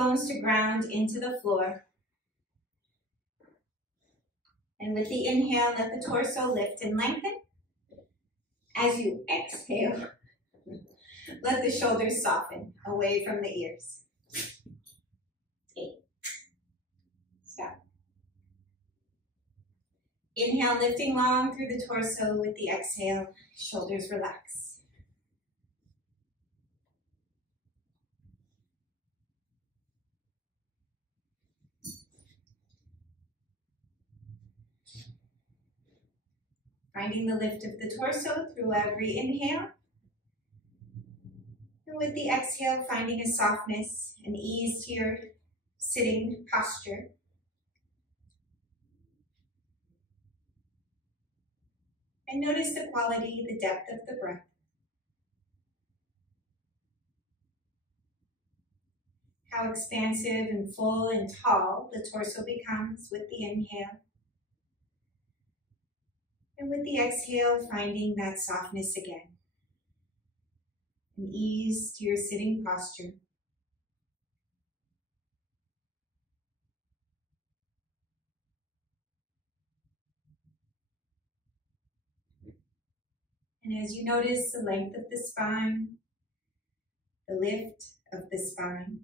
bones to ground into the floor. And with the inhale, let the torso lift and lengthen. As you exhale, let the shoulders soften away from the ears. 8. Stop. Inhale, lifting long through the torso. With the exhale, shoulders relax. Finding the lift of the torso through every inhale. And with the exhale, finding a softness and ease to your sitting posture. And notice the quality, the depth of the breath. How expansive and full and tall the torso becomes with the inhale. And with the exhale, finding that softness again. And ease to your sitting posture. And as you notice the length of the spine, the lift of the spine,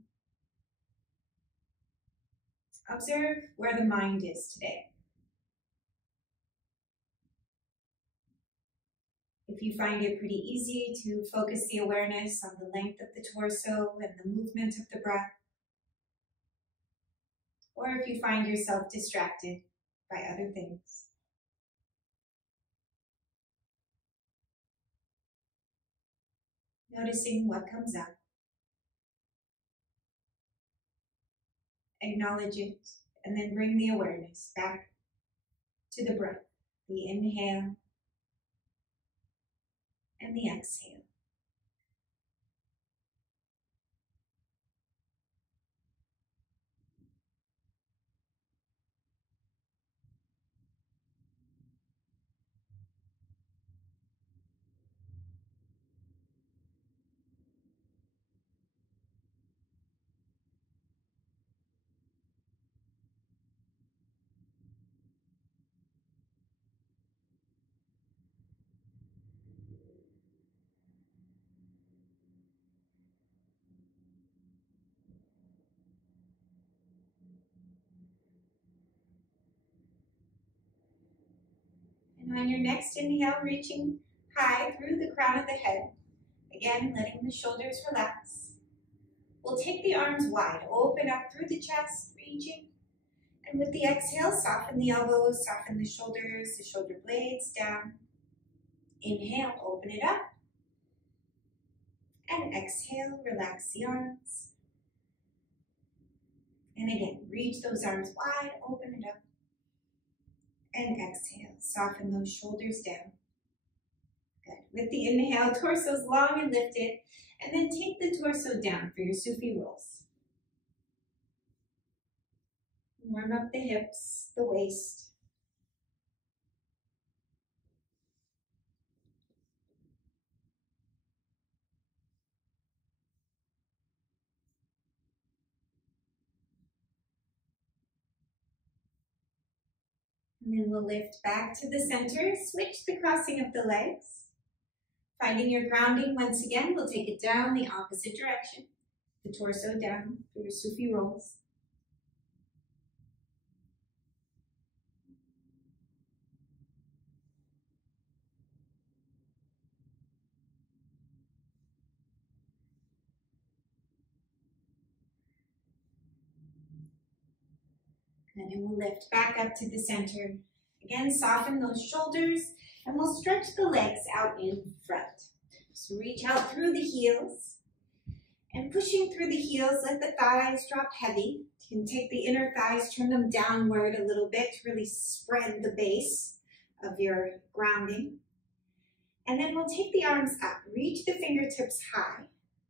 observe where the mind is today. If you find it pretty easy to focus the awareness on the length of the torso and the movement of the breath, or if you find yourself distracted by other things. Noticing what comes up. Acknowledge it, and then bring the awareness back to the breath, the inhale and the exhale. And on your next inhale, reaching high through the crown of the head. Again, letting the shoulders relax. We'll take the arms wide, open up through the chest, reaching. And with the exhale, soften the elbows, soften the shoulders, the shoulder blades down. Inhale, open it up. And exhale, relax the arms. And again, reach those arms wide, open it up. And exhale, soften those shoulders down. Good. With the inhale, torso's long and lifted, and then take the torso down for your Sufi rolls. Warm up the hips, the waist. And then we'll lift back to the center, switch the crossing of the legs. Finding your grounding once again, we'll take it down the opposite direction. The torso down for your Sufi rolls. And then we'll lift back up to the center. Again, soften those shoulders, and we'll stretch the legs out in front. So reach out through the heels, and pushing through the heels, let the thighs drop heavy. You can take the inner thighs, turn them downward a little bit to really spread the base of your grounding. And then we'll take the arms up, reach the fingertips high.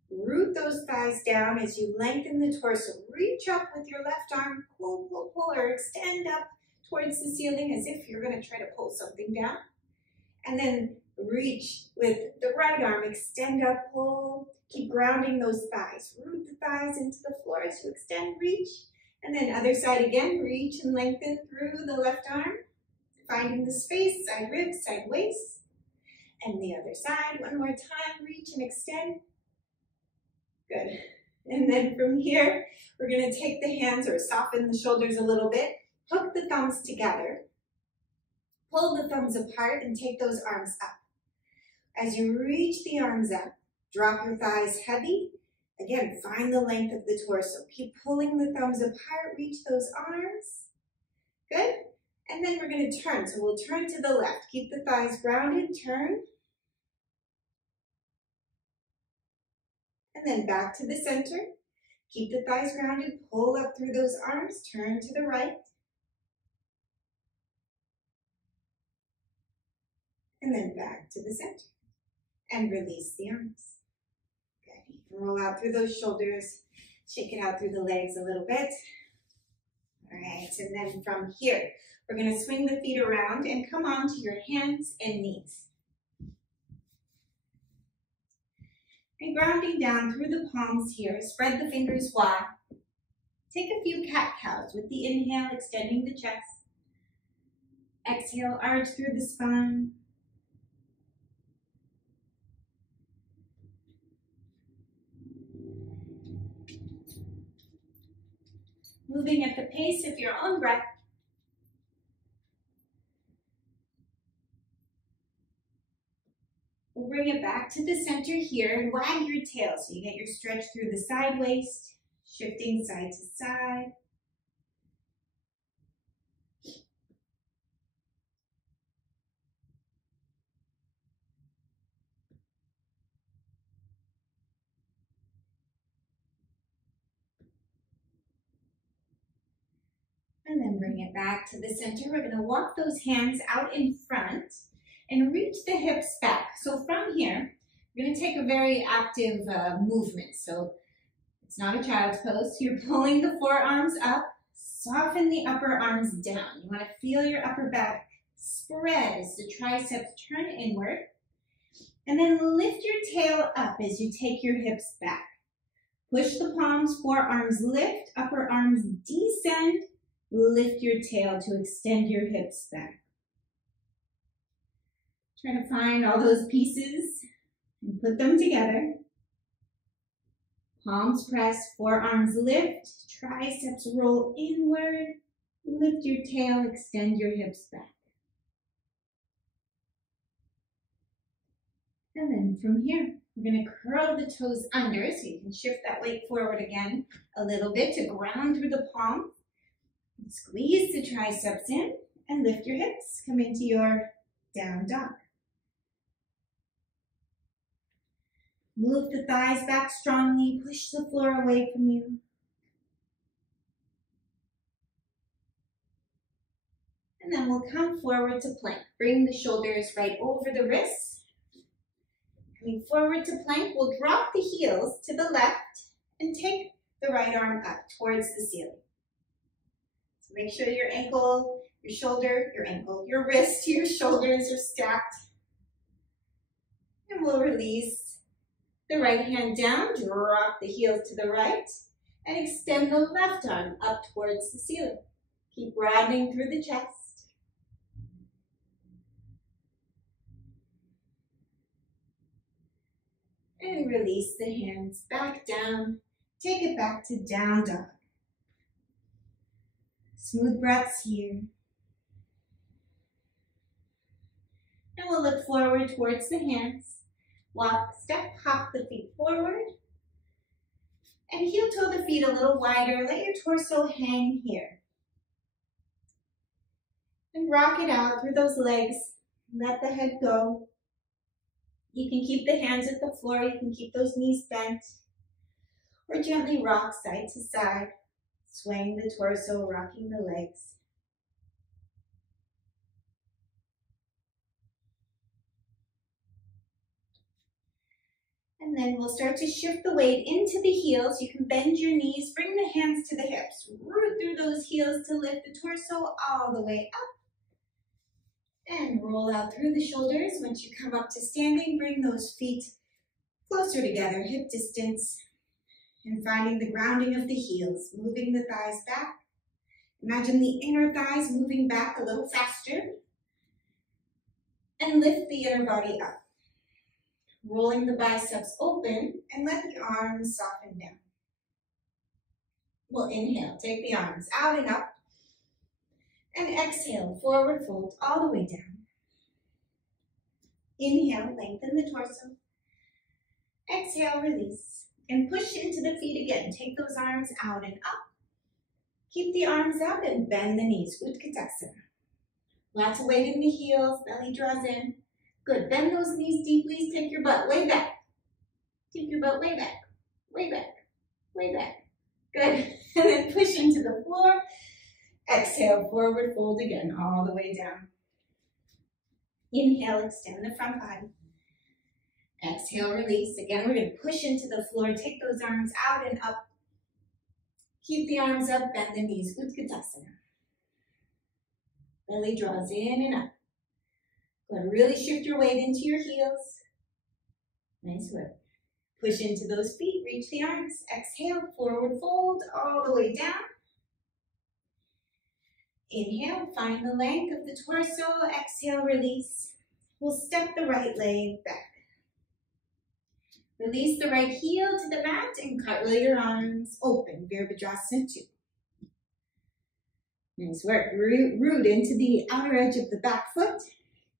Root those thighs down as you lengthen the torso. Reach up with your left arm, pull, pull, pull, or extend up towards the ceiling as if you're going to try to pull something down. And then Reach with the right arm, extend up, pull. Keep grounding those thighs. Root the thighs into the floor as you extend, reach. And then other side again, reach and lengthen through the left arm. Finding the space, side ribs, side waist. And the other side, one more time, reach and extend. Good. And then from here, we're gonna take the hands or soften the shoulders a little bit. Hook the thumbs together. Pull the thumbs apart and take those arms up. As you reach the arms up, drop your thighs heavy. Again, find the length of the torso. Keep pulling the thumbs apart, reach those arms. Good. And then we're going to turn. So we'll turn to the left. Keep the thighs grounded, turn. And then back to the center. Keep the thighs grounded, pull up through those arms, turn to the right. And then back to the center. And release the arms. Good. You can roll out through those shoulders, shake it out through the legs a little bit. All right, and then from here, we're going to swing the feet around and come on to your hands and knees. And grounding down through the palms here, spread the fingers wide. Take a few cat-cows with the inhale, extending the chest. Exhale, arch through the spine. Moving at the pace of your own breath. We'll bring it back to the center here and wag your tail so you get your stretch through the side waist, shifting side to side. And then bring it back to the center. We're going to walk those hands out in front and reach the hips back. So from here, we're going to take a very active movement. So it's not a child's pose. You're pulling the forearms up, soften the upper arms down. You want to feel your upper back spread as the triceps turn inward. And then lift your tail up as you take your hips back. Push the palms, forearms lift, upper arms descend. Lift your tail to extend your hips back. Try to find all those pieces and put them together. Palms press, forearms lift, triceps roll inward. Lift your tail, extend your hips back. And then from here, we're going to curl the toes under so you can shift that weight forward again a little bit to ground through the palm. Squeeze the triceps in and lift your hips. Come into your down dog. Move the thighs back strongly. Push the floor away from you. And then we'll come forward to plank. Bring the shoulders right over the wrists. Coming forward to plank, we'll drop the heels to the left and take the right arm up towards the ceiling. So make sure your ankle, your shoulder, your wrist, your shoulders are stacked. And we'll release the right hand down, drop the heels to the right, and extend the left arm up towards the ceiling. Keep rounding through the chest. And release the hands back down. Take it back to down dog. Smooth breaths here. And we'll look forward towards the hands. Walk, step, hop the feet forward. And heel toe the feet a little wider. Let your torso hang here. And rock it out through those legs. Let the head go. You can keep the hands at the floor. You can keep those knees bent. Or gently rock side to side. Swaying the torso, rocking the legs. And then we'll start to shift the weight into the heels. You can bend your knees, bring the hands to the hips. Root through those heels to lift the torso all the way up. And roll out through the shoulders. Once you come up to standing, bring those feet closer together, hip distance, and finding the grounding of the heels, moving the thighs back. Imagine the inner thighs moving back a little faster, and lift the inner body up. Rolling the biceps open, and let the arms soften down. We'll inhale, take the arms out and up, and exhale, forward fold all the way down. Inhale, lengthen the torso. Exhale, release, and push into the feet again. Take those arms out and up. Keep the arms up and bend the knees, Utkatasana. Lots of weight in the heels, belly draws in. Good, bend those knees deeply, take your butt way back. Take your butt way back, way back, way back. Good, and then push into the floor. Exhale, forward fold again, all the way down. Inhale, extend the front body. Exhale, release. Again, we're going to push into the floor. Take those arms out and up. Keep the arms up, bend the knees, Utkatasana. Belly draws in and up. Good, really shift your weight into your heels. Nice work. Push into those feet, reach the arms. Exhale, forward fold all the way down. Inhale, find the length of the torso. Exhale, release. We'll step the right leg back. Release the right heel to the mat and cartwheel your arms open. Virabhadrasana 2. Nice work. Root into the outer edge of the back foot.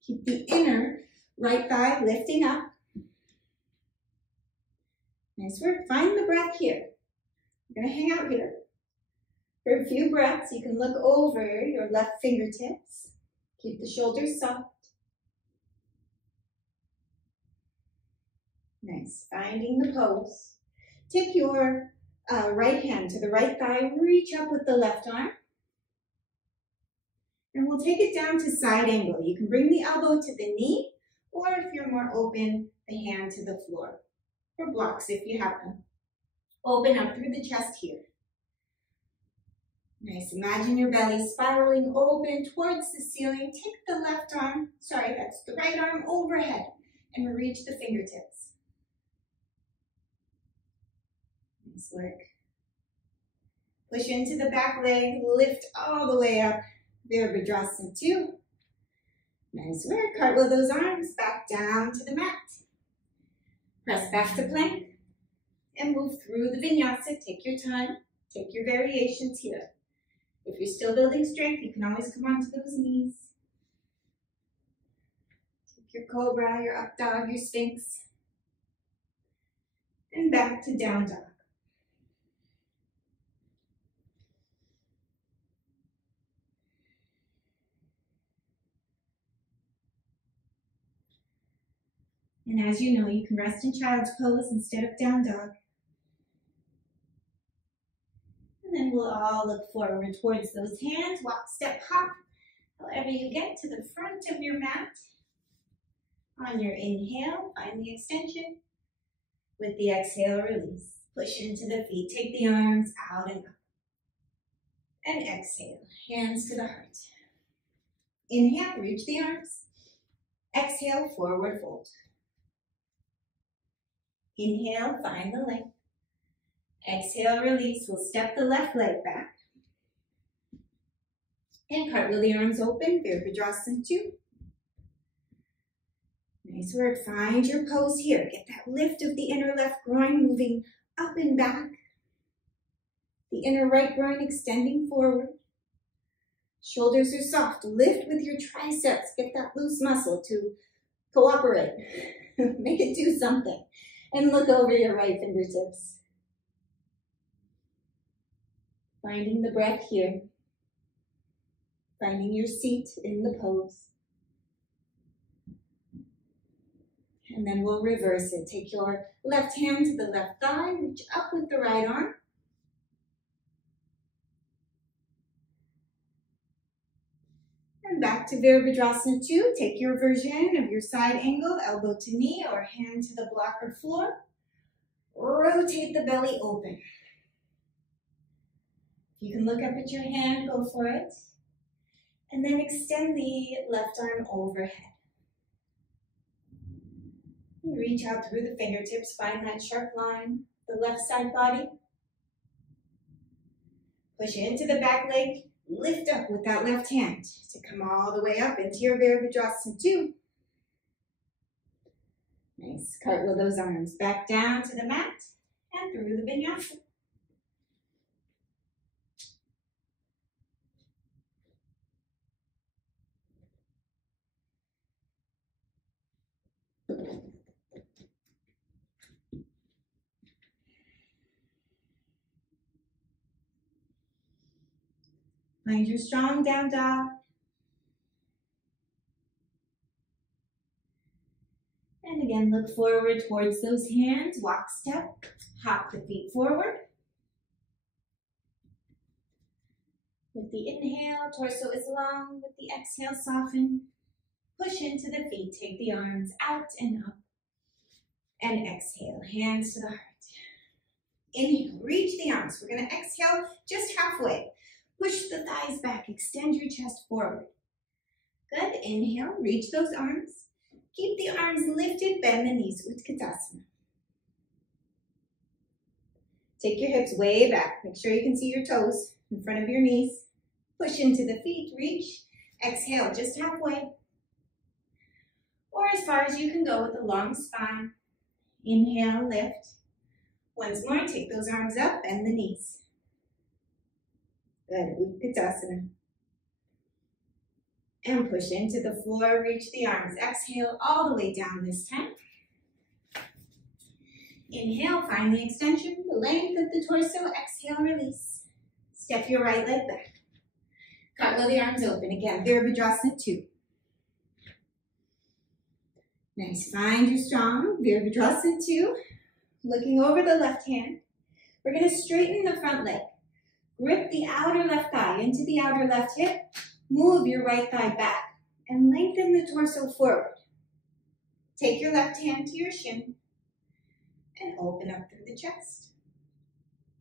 Keep the inner right thigh lifting up. Nice work. Find the breath here. You're going to hang out here for a few breaths. You can look over your left fingertips. Keep the shoulders soft. Nice. Finding the pose. Take your right hand to the right thigh. Reach up with the left arm. And we'll take it down to side angle. You can bring the elbow to the knee, or if you're more open, the hand to the floor. Or blocks if you have them. Open up through the chest here. Nice. Imagine your belly spiraling open towards the ceiling. Take the that's the right arm overhead and reach the fingertips. Nice work. Push into the back leg, lift all the way up. Virabhadrasana 2. Nice work. Cartwheel those arms back down to the mat. Press back to plank and move through the vinyasa. Take your time. Take your variations here. If you're still building strength, you can always come onto those knees. Take your cobra, your up dog, your sphinx. And back to down dog. And as you know, you can rest in child's pose instead of down dog. And then we'll all look forward towards those hands. Walk, step, hop. However you get to the front of your mat. On your inhale, find the extension. With the exhale, release. Push into the feet. Take the arms out and up. And exhale. Hands to the heart. Inhale, reach the arms. Exhale, forward fold. Inhale, find the length. Exhale, release. We'll step the left leg back. And cartwheel the arms open. Virabhadrasana 2. Nice work. Find your pose here. Get that lift of the inner left groin moving up and back. The inner right groin extending forward. Shoulders are soft. Lift with your triceps. Get that loose muscle to cooperate. Make it do something. And look over your right fingertips. Finding the breath here. Finding your seat in the pose. And then we'll reverse it. Take your left hand to the left thigh. Reach up with the right arm. And back to Virabhadrasana 2. Take your version of your side angle, elbow to knee or hand to the block or floor. Rotate the belly open. If you can look up at your hand, go for it. And then extend the left arm overhead. And reach out through the fingertips, find that sharp line, the left side body. Push into the back leg, lift up with that left hand to come all the way up into your Virabhadrasana 2. Nice, cartwheel those arms back down to the mat and through the vinyasa. Find your strong down dog. And again, look forward towards those hands. Walk step, hop the feet forward. With the inhale, torso is long. With the exhale, soften. Push into the feet. Take the arms out and up. And exhale, hands to the heart. Inhale, reach the arms. We're going to exhale just halfway. Push the thighs back, extend your chest forward. Good, inhale, reach those arms. Keep the arms lifted, bend the knees, Utkatasana. Take your hips way back. Make sure you can see your toes in front of your knees. Push into the feet, reach. Exhale, just halfway. Or as far as you can go with a long spine. Inhale, lift. Once more, take those arms up, bend the knees. Good, Utkatasana. And push into the floor, reach the arms. Exhale all the way down this time. Inhale, find the extension, the length of the torso. Exhale, release. Step your right leg back. Cartwheel the arms open. Again, Virabhadrasana 2. Nice, find your strong Virabhadrasana 2. Looking over the left hand. We're going to straighten the front leg. Grip the outer left thigh into the outer left hip. Move your right thigh back and lengthen the torso forward. Take your left hand to your shin and open up through the chest.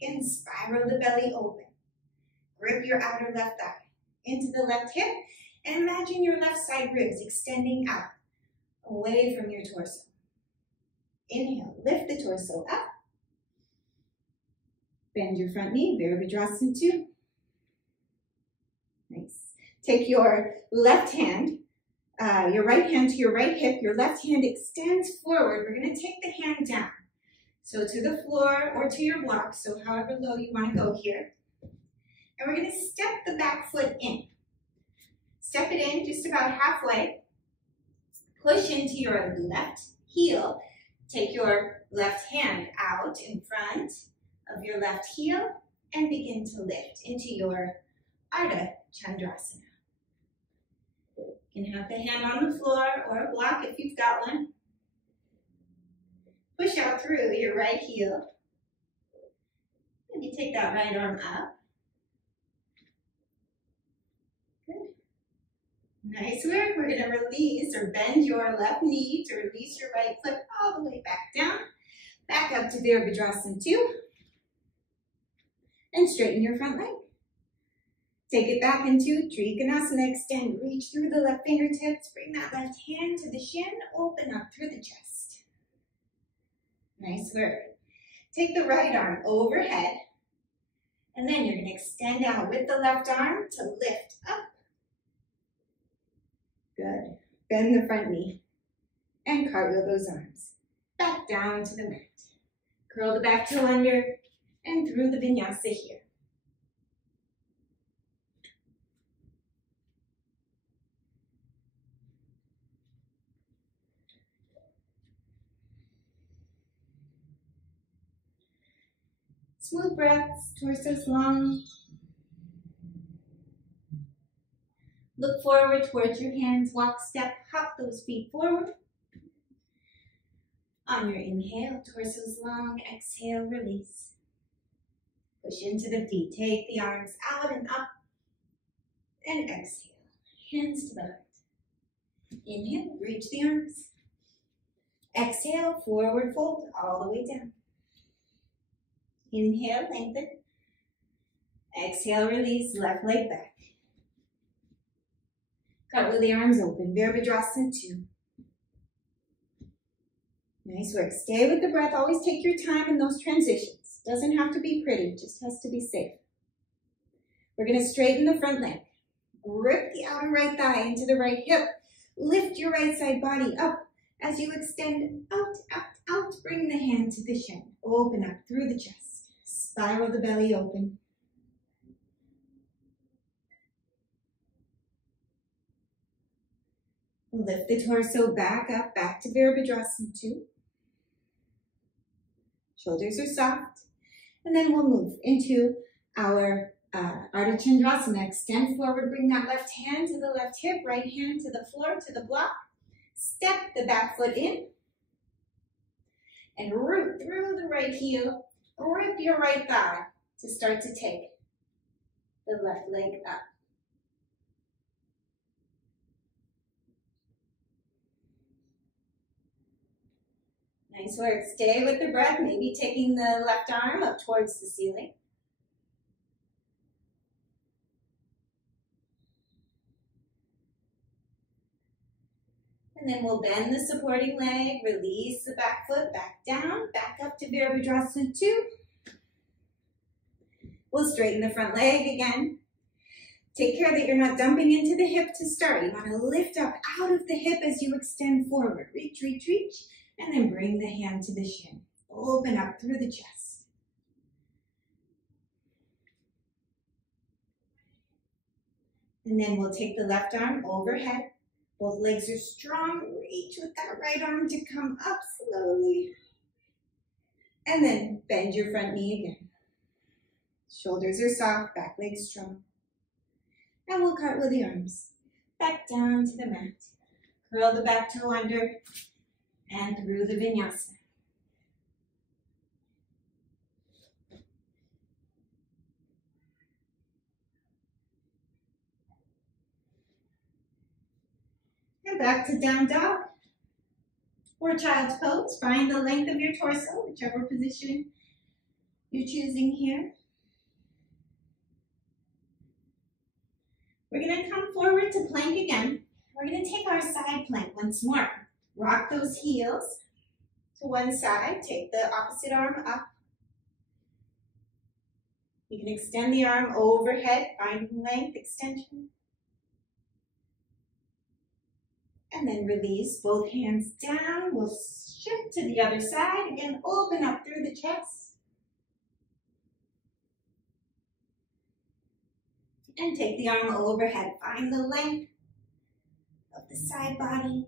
Again, spiral the belly open. Grip your outer left thigh into the left hip and imagine your left side ribs extending out away from your torso. Inhale, lift the torso up. Bend your front knee, Virabhadrasana 2. Nice. Take your left hand, your right hand to your right hip. Your left hand extends forward. We're going to take the hand down. So to the floor or to your block, so however low you want to go here. And we're going to step the back foot in. Step it in just about halfway. Push into your left heel. Take your left hand out in front of your left heel and begin to lift into your Ardha Chandrasana. You can have the hand on the floor or a block if you've got one. Push out through your right heel. Maybe take that right arm up. Good. Nice work. We're going to release or bend your left knee to release your right foot all the way back down. Back up to Virabhadrasana 2. And straighten your front leg. Take it back into Trikonasana. Extend, reach through the left fingertips. Bring that left hand to the shin. Open up through the chest. Nice work. Take the right arm overhead. And then you're going to extend out with the left arm to lift up. Good. Bend the front knee. And cartwheel those arms. Back down to the mat. Curl the back toe under. And through the vinyasa here. Smooth breaths, torsos long. Look forward towards your hands, walk, step, hop those feet forward. On your inhale, torsos long, exhale, release. Push into the feet, take the arms out and up, and exhale, hands to the heart. Inhale, reach the arms. Exhale, forward fold all the way down. Inhale, lengthen. Exhale, release, left leg back. Cartwheel the arms open, Virabhadrasana 2. Nice work. Stay with the breath. Always take your time in those transitions. Doesn't have to be pretty, just has to be safe. We're going to straighten the front leg. Grip the outer right thigh into the right hip. Lift your right side body up as you extend out, out, out. Bring the hand to the shin. Open up through the chest. Spiral the belly open. Lift the torso back up, back to Virabhadrasana 2. Shoulders are soft. And then we'll move into our Ardha Chandrasana. Extend forward, bring that left hand to the left hip, right hand to the floor, to the block. Step the back foot in. And root through the right heel. Grip your right thigh to start to take the left leg up. Nice work. Stay with the breath, maybe taking the left arm up towards the ceiling. And then we'll bend the supporting leg, release the back foot, back down, back up to Virabhadrasana 2. We'll straighten the front leg again. Take care that you're not dumping into the hip to start. You want to lift up out of the hip as you extend forward. Reach, reach, reach. And then bring the hand to the shin. Open up through the chest. And then we'll take the left arm overhead. Both legs are strong. Reach with that right arm to come up slowly. And then bend your front knee again. Shoulders are soft, back legs strong. And we'll cartwheel the arms back down to the mat. Curl the back toe under and through the vinyasa. And back to down dog or child's pose. Find the length of your torso, whichever position you're choosing here. We're going to come forward to plank again. We're going to take our side plank once more. Rock those heels to one side. Take the opposite arm up. You can extend the arm overhead, finding length, extension. And then release both hands down. We'll shift to the other side. Again, open up through the chest. And take the arm overhead. Find the length of the side body.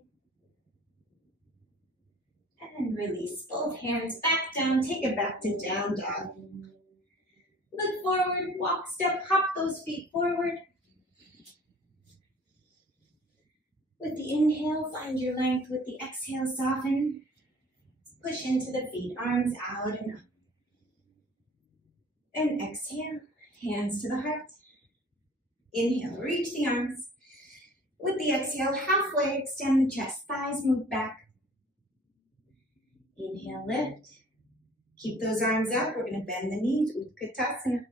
And release both hands back down. Take it back to down dog. Look forward, walk, step, hop those feet forward. With the inhale, find your length. With the exhale, soften. Push into the feet, arms out and up. And exhale, hands to the heart. Inhale, reach the arms. With the exhale, halfway extend the chest, thighs move back. Inhale, lift. Keep those arms up. We're going to bend the knees, Utkatasana.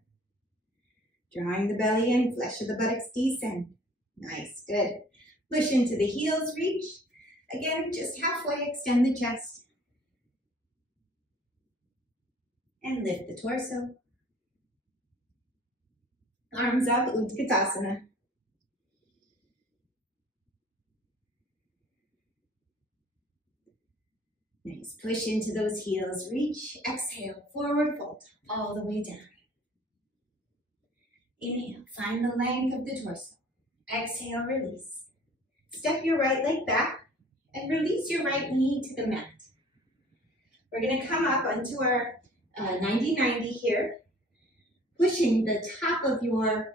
Drawing the belly in, flesh of the buttocks descend. Nice, good. Push into the heels, reach. Again, just halfway extend the chest. And lift the torso. Arms up, Utkatasana. Nice, push into those heels, reach, exhale, forward fold, all the way down. Inhale, find the length of the torso. Exhale, release. Step your right leg back and release your right knee to the mat. We're gonna come up onto our 90-90 here, pushing the top of your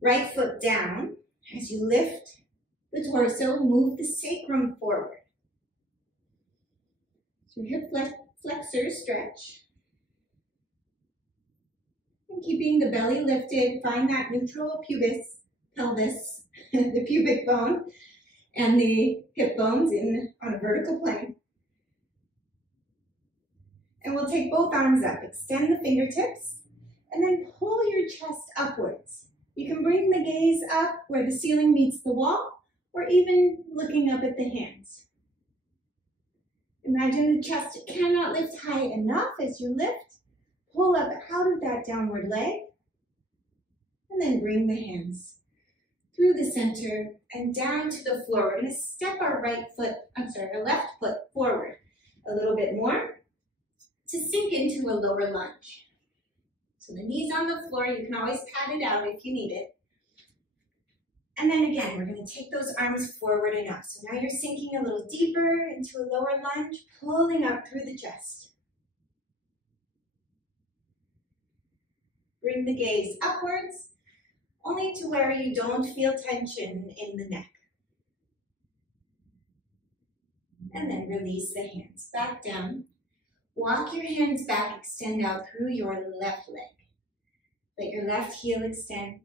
right foot down as you lift the torso, move the sacrum forward. So hip flexors stretch. And keeping the belly lifted, find that neutral pelvis, the pubic bone, and the hip bones on a vertical plane. And we'll take both arms up, extend the fingertips, and then pull your chest upwards. You can bring the gaze up where the ceiling meets the wall, or even looking up at the hands. Imagine the chest cannot lift high enough. As you lift, pull up out of that downward leg, and then bring the hands through the center and down to the floor. We're going to step our our left foot forward a little bit more to sink into a lower lunge. So the knees on the floor, you can always pat it out if you need it. And then again, we're going to take those arms forward and up. So now you're sinking a little deeper into a lower lunge, pulling up through the chest. Bring the gaze upwards, only to where you don't feel tension in the neck. And then release the hands back down. Walk your hands back, extend out through your left leg. Let your left heel extend.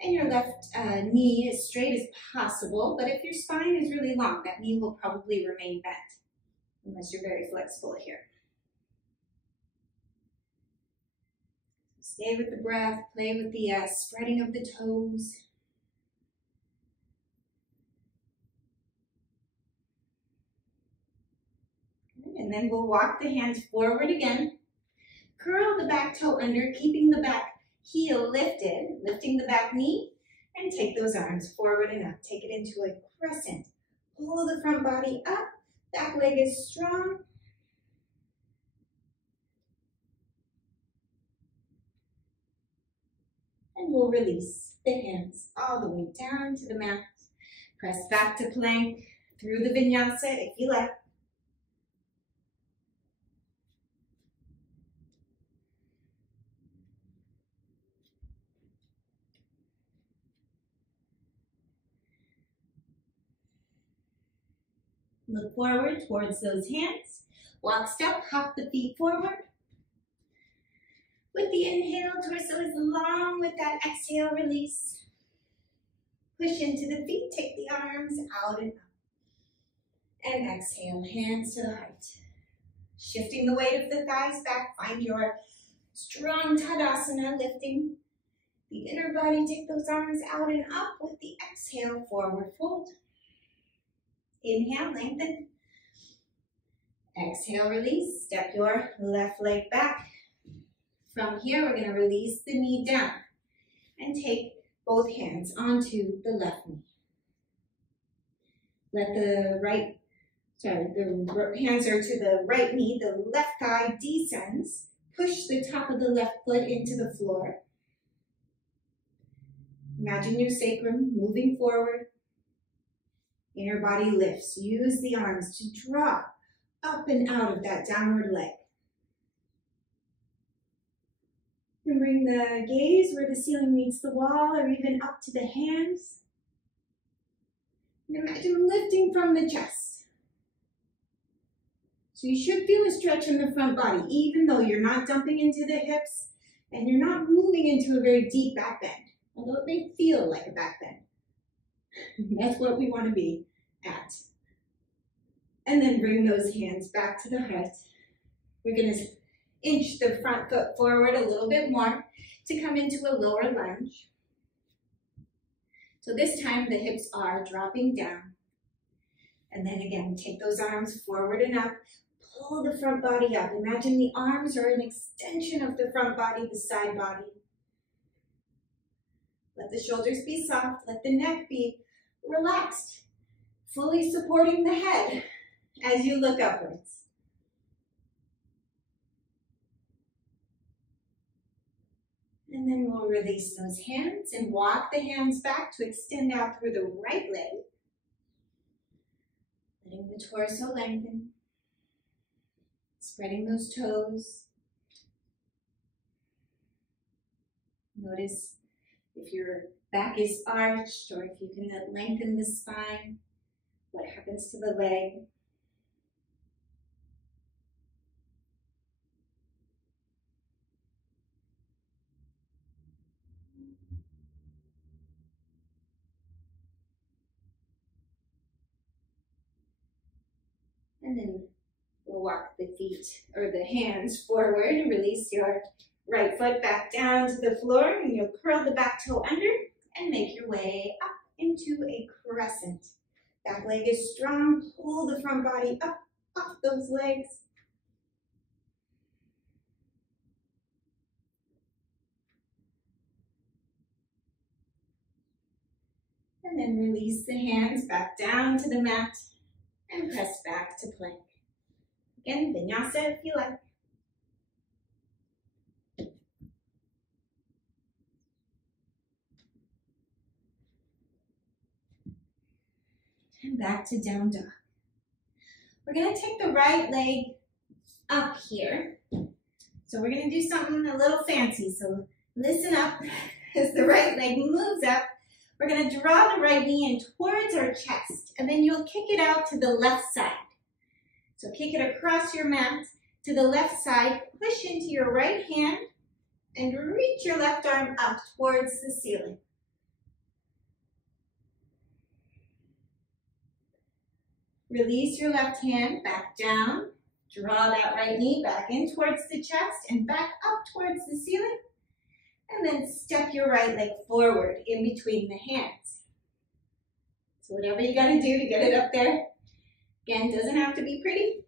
And your left knee as straight as possible, but if your spine is really long, that knee will probably remain bent, unless you're very flexible here. Stay with the breath, play with the spreading of the toes. And then we'll walk the hands forward again. Curl the back toe under, keeping the back heel lifted, lifting the back knee, and take those arms forward and up. Take it into a crescent. Pull the front body up, back leg is strong. And we'll release the hands all the way down to the mat. Press back to plank through the vinyasa if you like. Look forward towards those hands. Walk, step, hop the feet forward. With the inhale, torso is long. With that exhale, release. Push into the feet, take the arms out and up. And exhale, hands to the heart. Shifting the weight of the thighs back, find your strong Tadasana, lifting the inner body. Take those arms out and up. With the exhale, forward fold. Inhale, lengthen. Exhale, release. Step your left leg back. From here, we're going to release the knee down and take both hands onto the left knee. Let the hands are to the right knee. The left thigh descends. Push the top of the left foot into the floor. Imagine your sacrum moving forward. Inner body lifts. Use the arms to drop up and out of that downward leg. You can bring the gaze where the ceiling meets the wall or even up to the hands. And imagine lifting from the chest. So you should feel a stretch in the front body, even though you're not dumping into the hips and you're not moving into a very deep back bend, although it may feel like a back bend. That's what we want to be at. And then bring those hands back to the heart. We're going to inch the front foot forward a little bit more to come into a lower lunge. So this time the hips are dropping down. And then again, take those arms forward and up. Pull the front body up. Imagine the arms are an extension of the front body, the side body. Let the shoulders be soft. Let the neck be relaxed, fully supporting the head as you look upwards. And then we'll release those hands and walk the hands back to extend out through the right leg. Letting the torso lengthen. Spreading those toes. Notice if your back is arched or if you can lengthen the spine, what happens to the leg. And then we'll walk the feet or the hands forward and release your right foot back down to the floor, and you'll curl the back toe under and make your way up into a crescent. Back leg is strong. Pull the front body up off those legs. And then release the hands back down to the mat and press back to plank. Again, vinyasa if you like. And back to down dog. We're going to take the right leg up here. So we're going to do something a little fancy. So listen up as the right leg moves up. We're going to draw the right knee in towards our chest, and then you'll kick it out to the left side. So kick it across your mat to the left side, push into your right hand, and reach your left arm up towards the ceiling. Release your left hand back down. Draw that right knee back in towards the chest and back up towards the ceiling. And then step your right leg forward in between the hands. So whatever you gotta do to get it up there. Again, doesn't have to be pretty.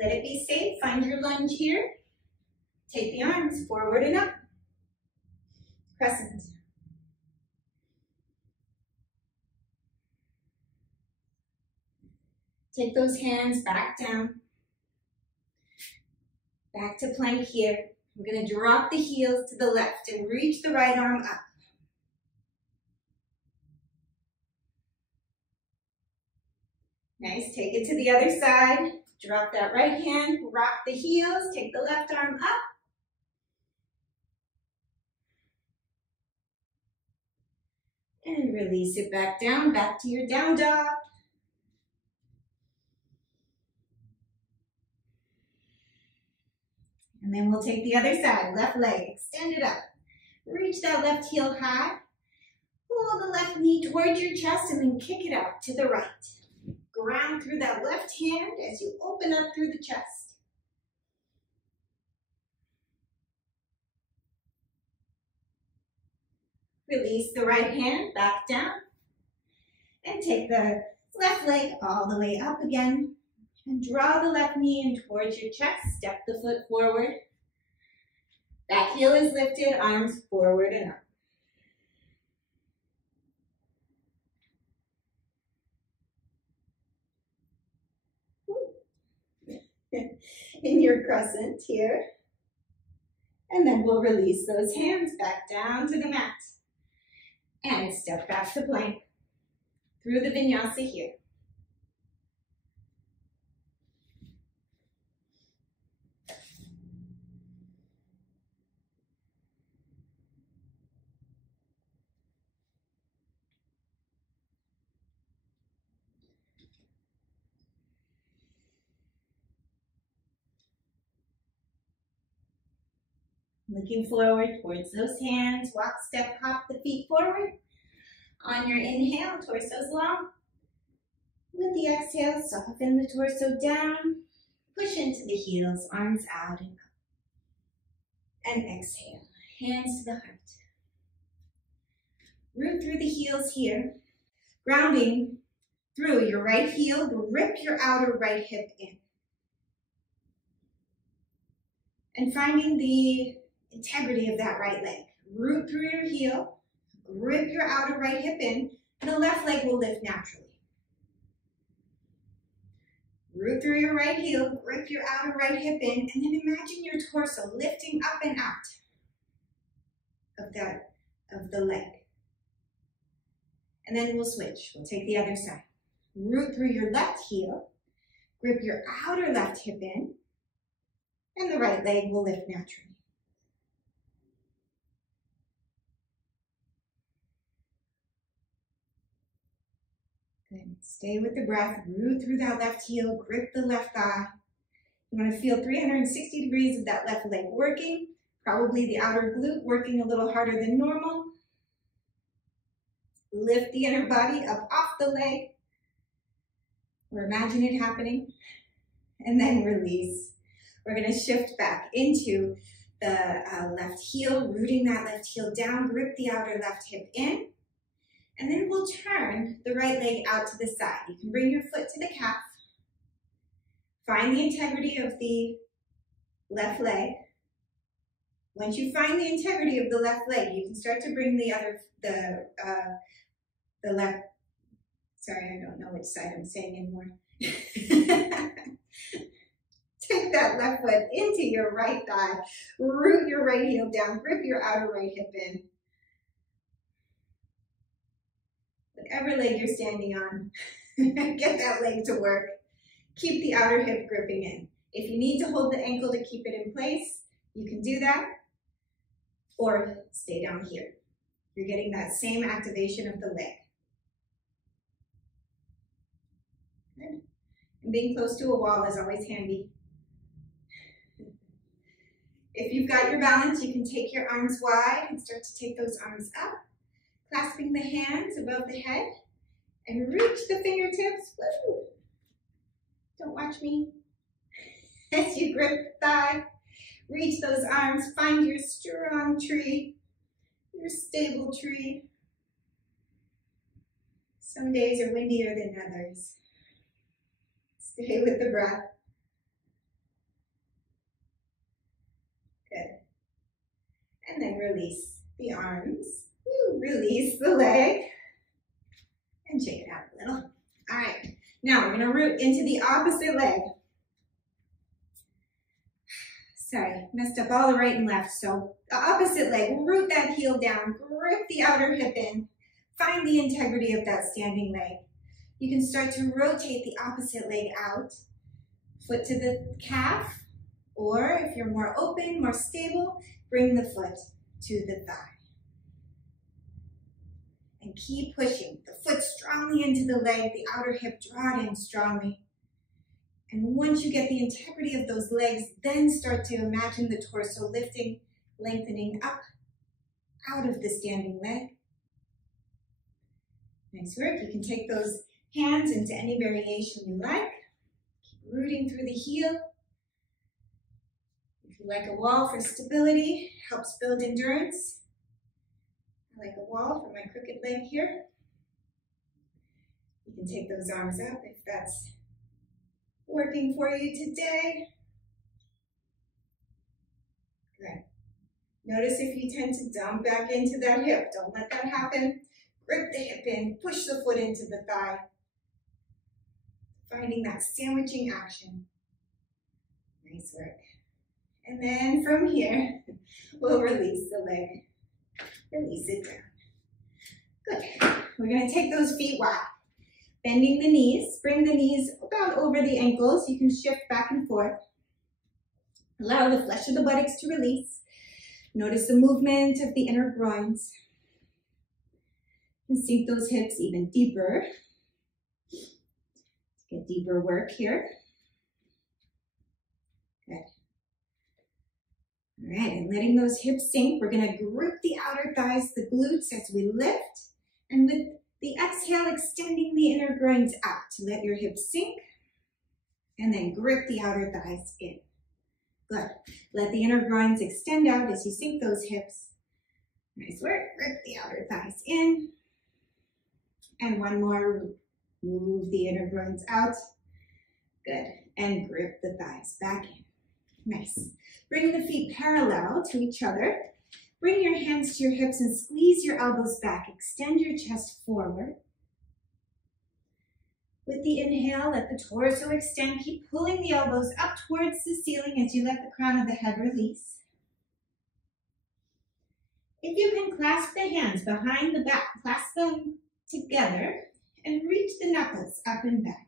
Let it be safe. Find your lunge here. Take the arms forward and up. Crescent. Take those hands back down. Back to plank here. We're going to drop the heels to the left and reach the right arm up. Nice, take it to the other side. Drop that right hand, rock the heels, take the left arm up. And release it back down, back to your down dog. And then we'll take the other side, left leg, extend it up. Reach that left heel high. Pull the left knee towards your chest and then kick it out to the right. Ground through that left hand as you open up through the chest. Release the right hand back down. And take the left leg all the way up again. And draw the left knee in towards your chest. Step the foot forward. Back heel is lifted, arms forward and up. In your crescent here. And then we'll release those hands back down to the mat. And step back to plank through the vinyasa here. Looking forward towards those hands. Walk, step, hop the feet forward. On your inhale, torso's long. With the exhale, soften the torso down. Push into the heels, arms out and up. And exhale, hands to the heart. Root through the heels here. Grounding through your right heel, grip your outer right hip in. And finding the integrity of that right leg. Root through your heel, grip your outer right hip in, and the left leg will lift naturally. Root through your right heel, grip your outer right hip in, and then imagine your torso lifting up and out of the leg. And then we'll switch. We'll take the other side. Root through your left heel, grip your outer left hip in, and the right leg will lift naturally. Good. Stay with the breath. Root through that left heel. Grip the left thigh. You want to feel 360 degrees of that left leg working. Probably the outer glute working a little harder than normal. Lift the inner body up off the leg. Or imagine it happening. And then release. We're going to shift back into the left heel, rooting that left heel down. Grip the outer left hip in. And then we'll turn the right leg out to the side. You can bring your foot to the calf. Find the integrity of the left leg. Once you find the integrity of the left leg, you can start to bring the left, sorry, I don't know which side I'm saying anymore. Take that left foot into your right thigh, root your right heel down, grip your outer right hip in. Whatever leg you're standing on, get that leg to work. Keep the outer hip gripping in. If you need to hold the ankle to keep it in place, you can do that, or stay down here. You're getting that same activation of the leg. Good. And being close to a wall is always handy. If you've got your balance, you can take your arms wide and start to take those arms up, clasping the hands above the head, and reach the fingertips. Woo. Don't watch me. As you grip the thigh, reach those arms, find your strong tree, your stable tree. Some days are windier than others. Stay with the breath. Good. And then release the arms. Woo, release the leg. And shake it out a little. All right. Now we're going to root into the opposite leg. Sorry, messed up all the right and left. So the opposite leg, root that heel down, grip the outer hip in, find the integrity of that standing leg. You can start to rotate the opposite leg out, foot to the calf, or if you're more open, more stable, bring the foot to the thigh. And keep pushing the foot strongly into the leg, the outer hip, draw it in strongly. And once you get the integrity of those legs, then start to imagine the torso lifting, lengthening up, out of the standing leg. Nice work. You can take those hands into any variation you like. Keep rooting through the heel. If you like a wall for stability, helps build endurance. I like a wall for my crooked leg here. You can take those arms up if that's working for you today. Good. Notice if you tend to dump back into that hip. Don't let that happen. Grip the hip in, push the foot into the thigh. Finding that sandwiching action. Nice work. And then from here, we'll release the leg. Release it down. Good. We're going to take those feet wide. Bending the knees, bring the knees about over the ankles. You can shift back and forth. Allow the flesh of the buttocks to release. Notice the movement of the inner groins. And sink those hips even deeper. Get deeper work here. Good. All right, and letting those hips sink, we're going to grip the outer thighs, the glutes as we lift. And with the exhale, extending the inner groins out to let your hips sink, and then grip the outer thighs in. Good. Let the inner groins extend out as you sink those hips. Nice work. Grip the outer thighs in. And one more. Move the inner groins out. Good. And grip the thighs back in. Nice. Bring the feet parallel to each other. Bring your hands to your hips and squeeze your elbows back. Extend your chest forward. With the inhale, let the torso extend. Keep pulling the elbows up towards the ceiling as you let the crown of the head release. If you can clasp the hands behind the back, clasp them together and reach the knuckles up and back.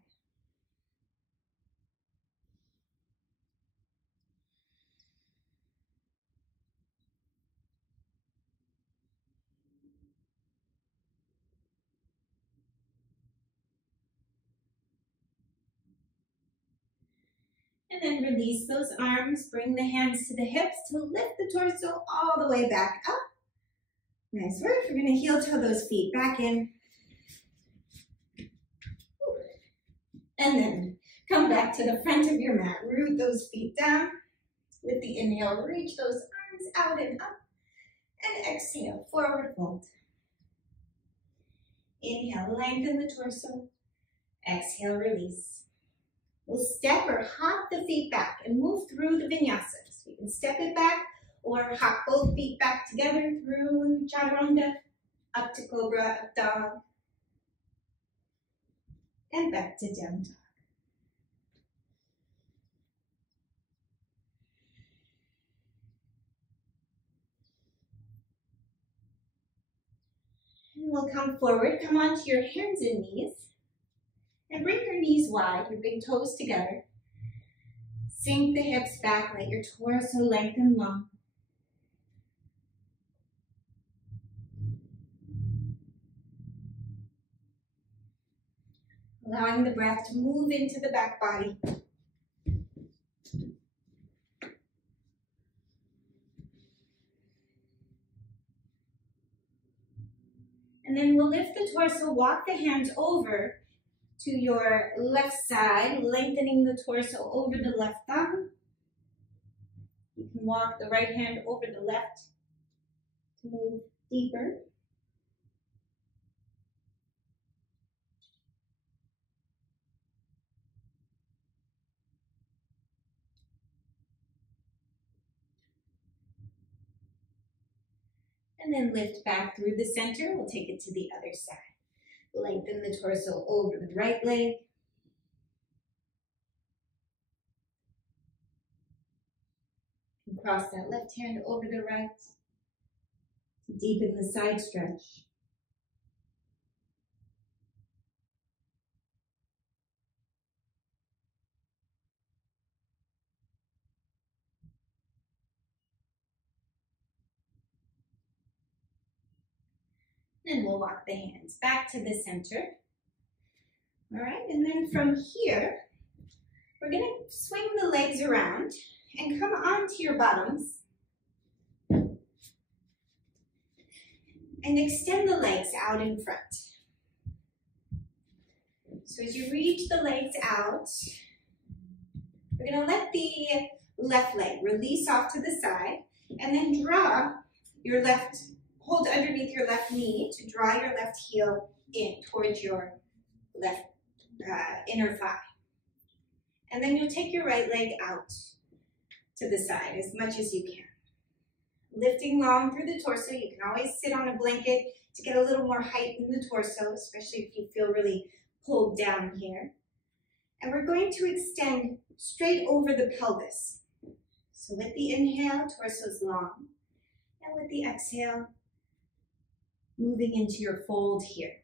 And then release those arms, bring the hands to the hips to lift the torso all the way back up. Nice work. We're going to heel toe those feet back in. And then come back to the front of your mat. Root those feet down. With the inhale, reach those arms out and up. And exhale, forward fold. Inhale, lengthen the torso. Exhale, release. We'll step or hop the feet back and move through the vinyasa. So you can step it back or hop both feet back together through chaturanga, up to cobra, up dog, and back to down dog. And we'll come forward, come onto your hands and knees, and bring your knees wide, your big toes together. Sink the hips back, let your torso lengthen long. Allowing the breath to move into the back body. And then we'll lift the torso, walk the hands over to your left side, lengthening the torso over the left thumb. You can walk the right hand over the left to move deeper. And then lift back through the center. We'll take it to the other side. Lengthen the torso over the right leg. And cross that left hand over the right to deepen the side stretch. And we'll walk the hands back to the center. All right, and then from here, we're going to swing the legs around and come onto your bottoms and extend the legs out in front. So as you reach the legs out, we're going to let the left leg release off to the side and then draw your left, hold underneath your left knee to draw your left heel in towards your left inner thigh. And then you'll take your right leg out to the side as much as you can. Lifting long through the torso. You can always sit on a blanket to get a little more height in the torso, especially if you feel really pulled down here. And we're going to extend straight over the pelvis. So with the inhale, torso's long. And with the exhale, moving into your fold here.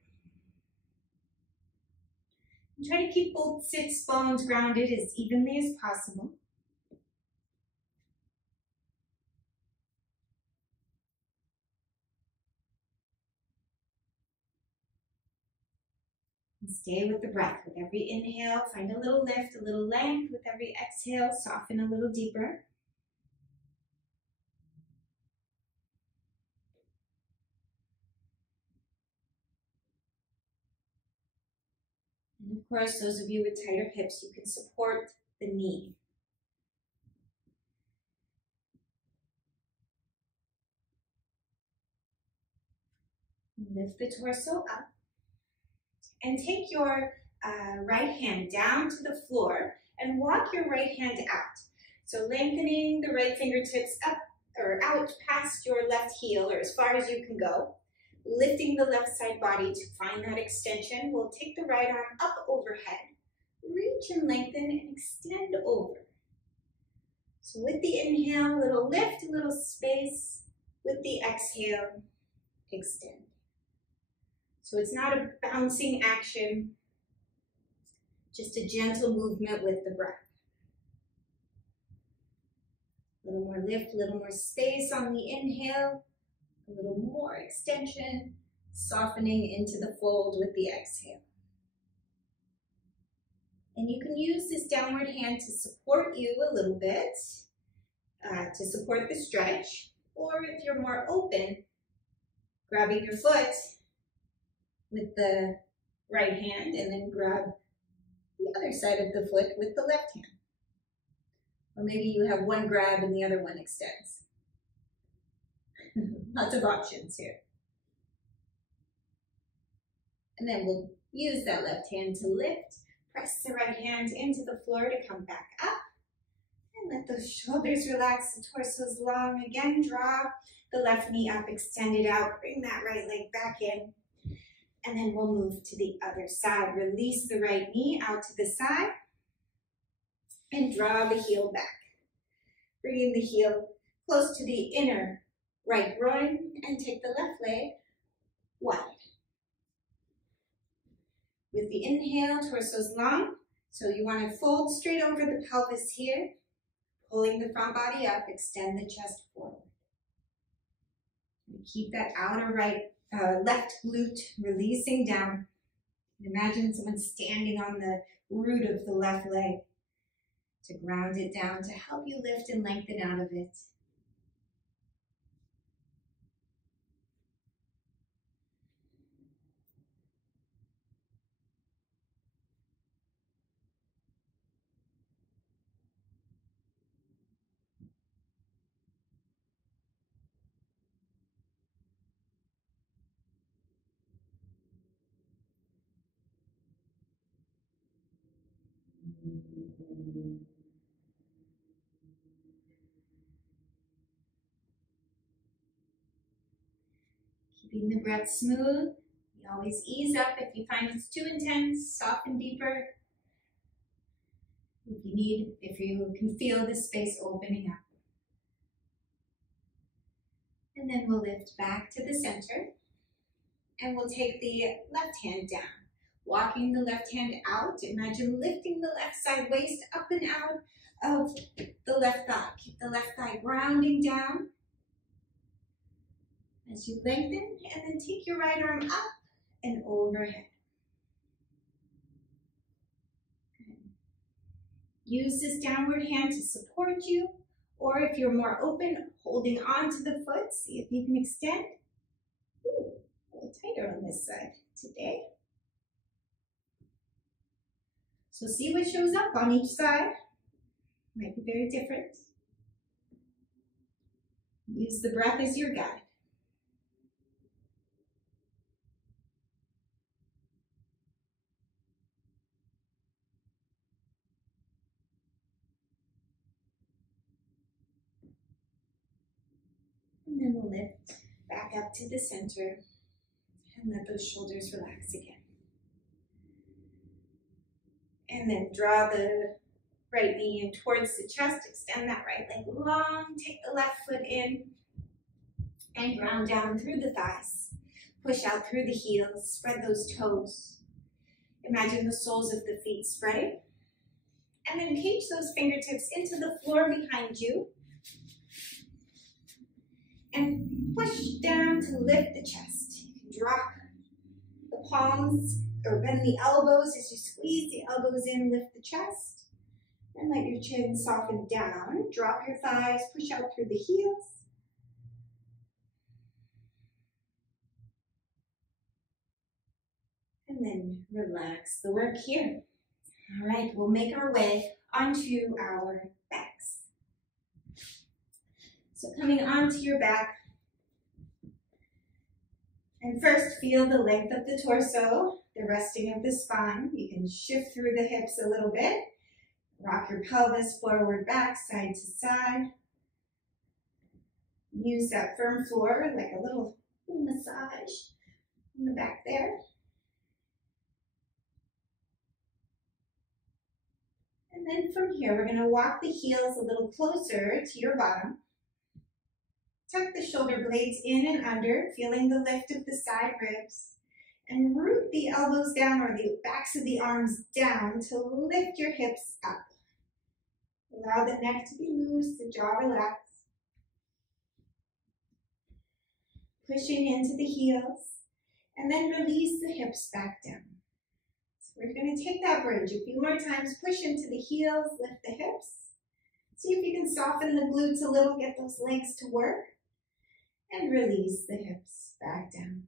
And try to keep both sits bones grounded as evenly as possible. And stay with the breath. With every inhale, find a little lift, a little length. With every exhale, soften a little deeper. And of course, those of you with tighter hips, you can support the knee. Lift the torso up and take your right hand down to the floor and walk your right hand out. So lengthening the right fingertips up or out past your left heel or as far as you can go. Lifting the left side body to find that extension. We'll take the right arm up overhead. Reach and lengthen and extend over. So with the inhale, a little lift, a little space. With the exhale, extend. So it's not a bouncing action, just a gentle movement with the breath. A little more lift, a little more space on the inhale. A little more extension, softening into the fold with the exhale. And you can use this downward hand to support you a little bit, to support the stretch, or if you're more open, grabbing your foot with the right hand and then grab the other side of the foot with the left hand. Or maybe you have one grab and the other one extends. Lots of options here. And then we'll use that left hand to lift. Press the right hand into the floor to come back up. And let those shoulders relax, the torso is long. Again, draw the left knee up, extend it out. Bring that right leg back in. And then we'll move to the other side. Release the right knee out to the side. And draw the heel back. Bringing the heel close to the inner right groin. And take the left leg wide. With the inhale, torso's long. So you want to fold straight over the pelvis here. Pulling the front body up, extend the chest forward. Keep that outer left glute releasing down. Imagine someone standing on the root of the left leg to ground it down to help you lift and lengthen out of it. Keeping the breath smooth. You always ease up if you find it's too intense, soften deeper. If you can feel the space opening up. And then we'll lift back to the center. And we'll take the left hand down. Walking the left hand out. Imagine lifting the left side waist up and out of the left thigh. Keep the left thigh grounding down. As you lengthen, and then take your right arm up and overhead. Use this downward hand to support you, or if you're more open, holding on to the foot, see if you can extend. Ooh, a little tighter on this side today. So see what shows up on each side. Might be very different. Use the breath as your guide. And then we'll lift back up to the center and let those shoulders relax again. And then draw the right knee in towards the chest, extend that right leg long, take the left foot in and ground down through the thighs. Push out through the heels, spread those toes. Imagine the soles of the feet spreading. And then cage those fingertips into the floor behind you. And push down to lift the chest. You can drop the palms or bend the elbows as you squeeze the elbows in, lift the chest. And let your chin soften down. Drop your thighs, push out through the heels. And then relax the work here. All right, we'll make our way onto our backs. So coming onto your back, and first feel the length of the torso, the resting of the spine. You can shift through the hips a little bit. Rock your pelvis forward, back, side to side. Use that firm floor like a little massage in the back there. And then from here, we're going to walk the heels a little closer to your bottom. Tuck the shoulder blades in and under, feeling the lift of the side ribs. And root the elbows down or the backs of the arms down to lift your hips up. Allow the neck to be loose, the jaw relaxed. Pushing into the heels. And then release the hips back down. We're going to take that bridge a few more times. Push into the heels, lift the hips. See if you can soften the glutes a little, get those legs to work. And release the hips back down.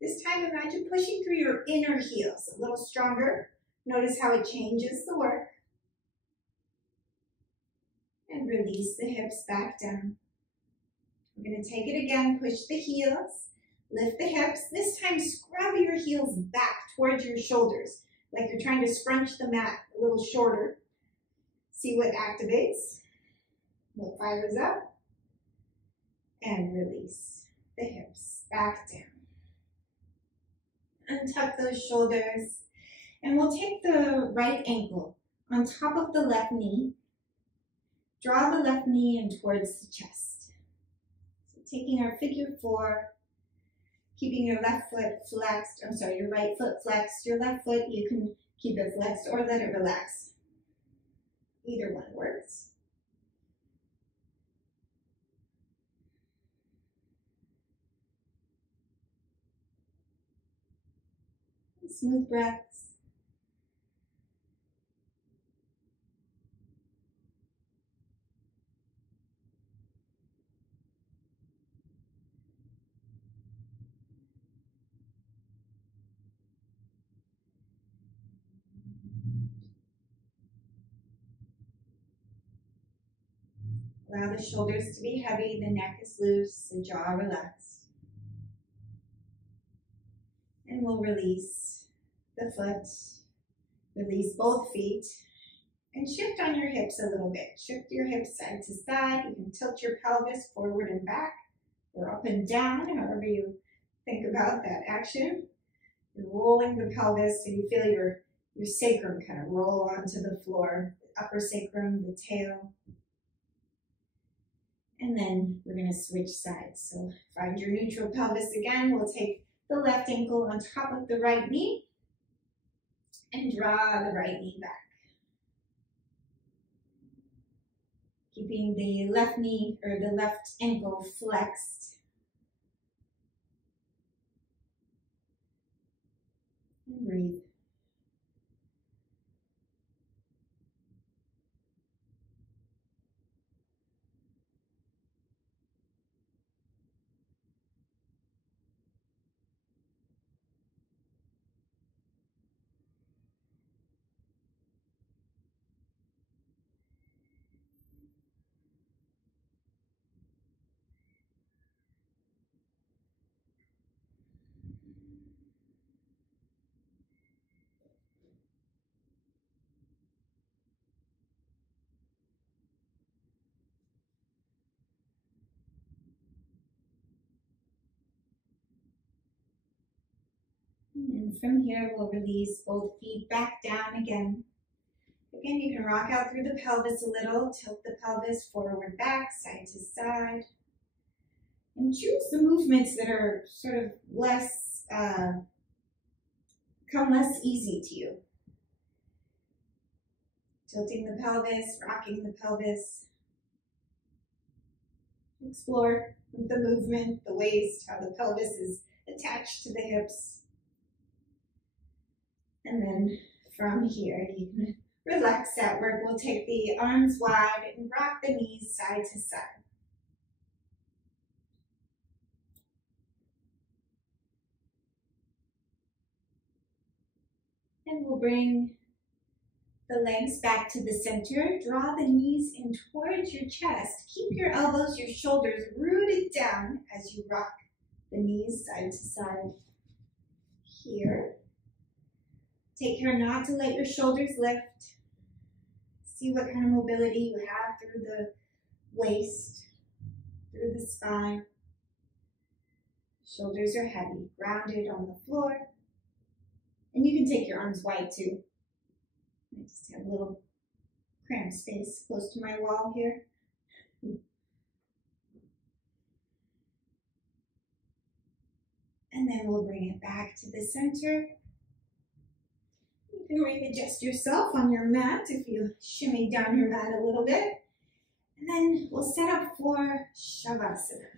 This time, imagine pushing through your inner heels a little stronger. Notice how it changes the work. And release the hips back down. We're going to take it again. Push the heels. Lift the hips. This time, scrub your heels back towards your shoulders, like you're trying to scrunch the mat a little shorter. See what activates. What fibers up. And release the hips back down. Untuck those shoulders. And we'll take the right ankle on top of the left knee. Draw the left knee in towards the chest. So taking our figure 4, keeping your left foot flexed, your right foot flexed. Your left foot, you can keep it flexed or let it relax. Either one works. Smooth breaths. Allow the shoulders to be heavy, the neck is loose, the jaw relaxed. And we'll release the foot, release both feet, and shift on your hips a little bit. Shift your hips side to side. You can tilt your pelvis forward and back, or up and down, however you think about that action. You're rolling the pelvis so you feel your sacrum kind of roll onto the floor, the upper sacrum, the tail. And then we're going to switch sides. So find your neutral pelvis again. We'll take the left ankle on top of the right knee and draw the right knee back. Keeping the left knee or the left ankle flexed. And breathe. And from here, we'll release both feet back down again. Again, you can rock out through the pelvis a little, tilt the pelvis forward, back, side to side. And choose the movements that are sort of less, come less easy to you. Tilting the pelvis, rocking the pelvis. Explore the movement, the waist, how the pelvis is attached to the hips. And then from here, you can relax outward. We'll take the arms wide and rock the knees side to side. And we'll bring the legs back to the center. Draw the knees in towards your chest. Keep your elbows, your shoulders rooted down as you rock the knees side to side here. Take care not to let your shoulders lift. See what kind of mobility you have through the waist, through the spine. Shoulders are heavy, grounded on the floor. And you can take your arms wide too. I just have a little cramped space close to my wall here. And then we'll bring it back to the center. You can readjust yourself on your mat if you shimmy down your mat a little bit. And then we'll set up for Shavasana.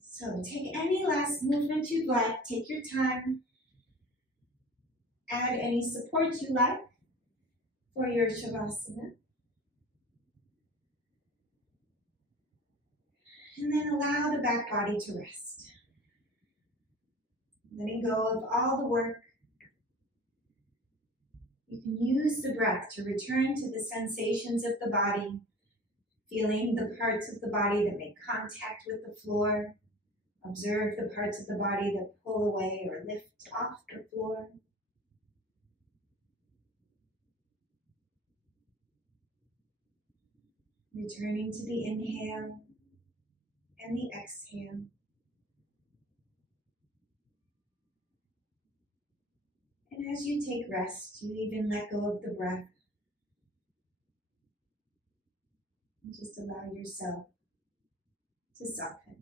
So take any last movement you'd like. Take your time. Add any support you like for your Shavasana. And then allow the back body to rest. Letting go of all the work. You can use the breath to return to the sensations of the body, feeling the parts of the body that make contact with the floor, Observe the parts of the body that pull away or lift off the floor. Returning to the inhale and the exhale. And as you take rest, you even let go of the breath. And just allow yourself to soften.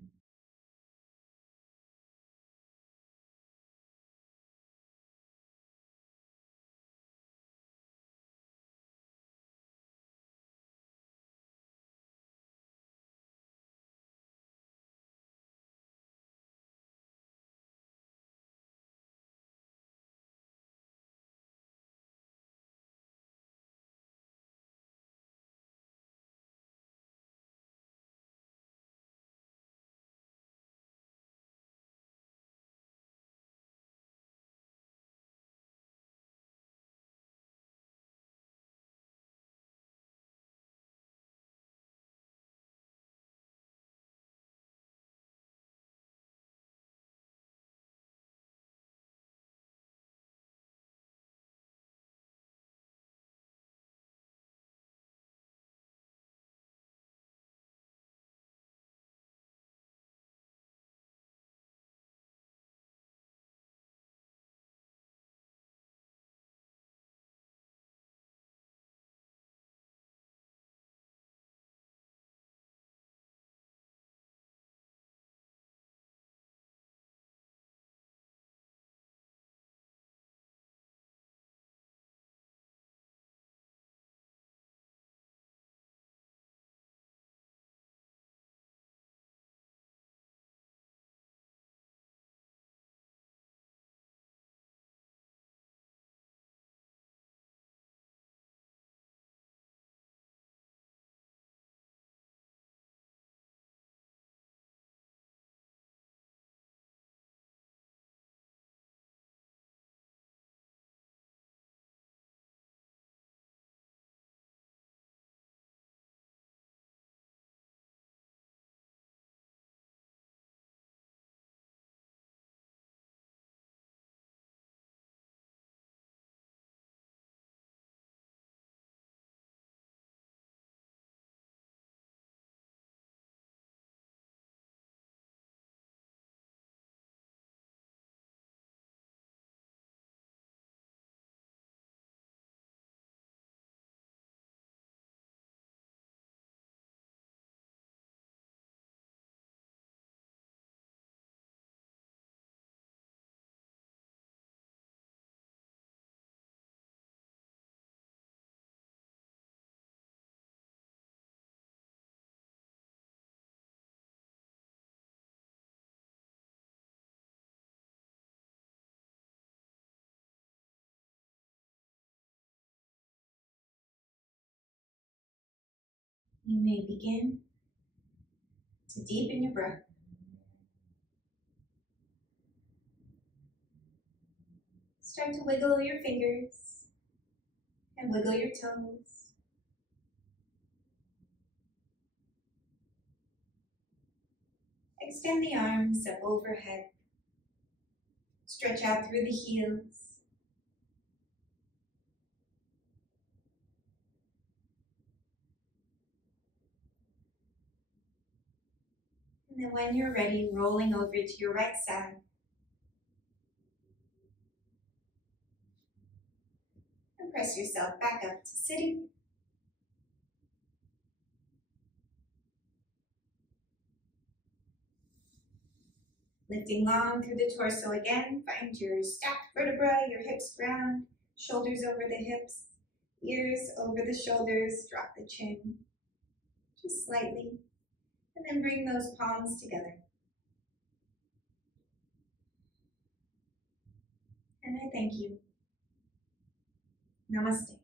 You may begin to deepen your breath. Start to wiggle your fingers and wiggle your toes. Extend the arms up overhead. Stretch out through the heels. And then when you're ready, rolling over to your right side. And press yourself back up to sitting. Lifting long through the torso again. Find your stacked vertebra, your hips ground, shoulders over the hips, ears over the shoulders. Drop the chin just slightly. And then bring those palms together. And I thank you. Namaste.